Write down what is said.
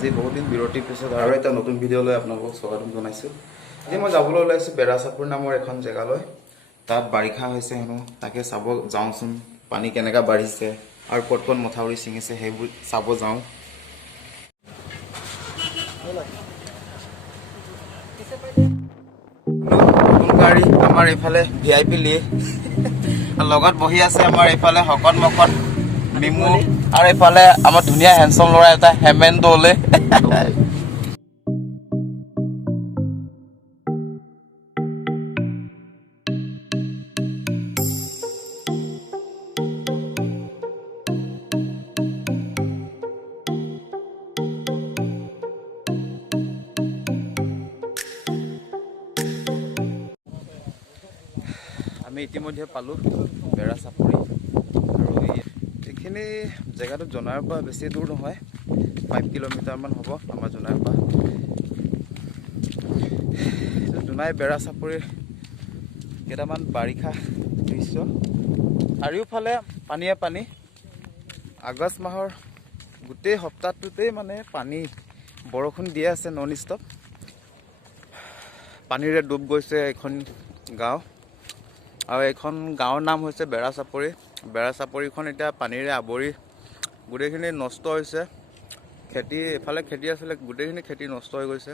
আজি বহুত দিন বিৰতিৰ পিছত আৰু এটা নতুন ভিডিঅ'লৈ আপোনালোকক স্বাগতম জনাইছোঁ। আজি মই যাবলৈ ওলাইছোঁ বেৰাচাপুৰ নামৰ এখন জেগালৈ। তাত বাৰিষা হৈছে হেনো, তাকে চাব যাওঁচোন। পানী কেনেকৈ বাঢ়িছে আৰু ক'ত ক'ত মথাউৰি ছিঙিছে সেইবোৰ চাব যাওঁ। নতুন গাড়ী আমাৰ এইফালে VIP লি লগত বহি আছে আমাৰ এইফালে শকত মকত মিমু আৰু এইফালে আমাৰ ধুনীয়া হেণ্ডছম ল'ৰা এটা হেমেন দৌলে। আমি ইতিমধ্যে পালোঁ বেৰাচাপৰি আৰু এইখিনি জেগাটো জোনাইৰ পৰা বেছি দূৰ নহয়, 5 কিলোমিটাৰমান হ'ব আমাৰ জোনাইৰ পৰা। জোনাই বেৰাচাপৰিৰ কেইটামান বাৰিষা দৃশ্য। চাৰিওফালে পানীয়ে পানী। আগষ্ট মাহৰ গোটেই সপ্তাহটোতেই মানে পানী, বৰষুণ দিয়ে আছে নন ষ্টপ। পানীৰে ডুব গৈছে এখন গাঁও আৰু এইখন গাঁৱৰ নাম হৈছে বেৰাচাপৰি। বেৰাচাপৰিখন এতিয়া পানীৰে আৱৰি গোটেইখিনি নষ্ট হৈছে। খেতি এফালে খেতি আছিলে, গোটেইখিনি খেতি নষ্ট হৈ গৈছে।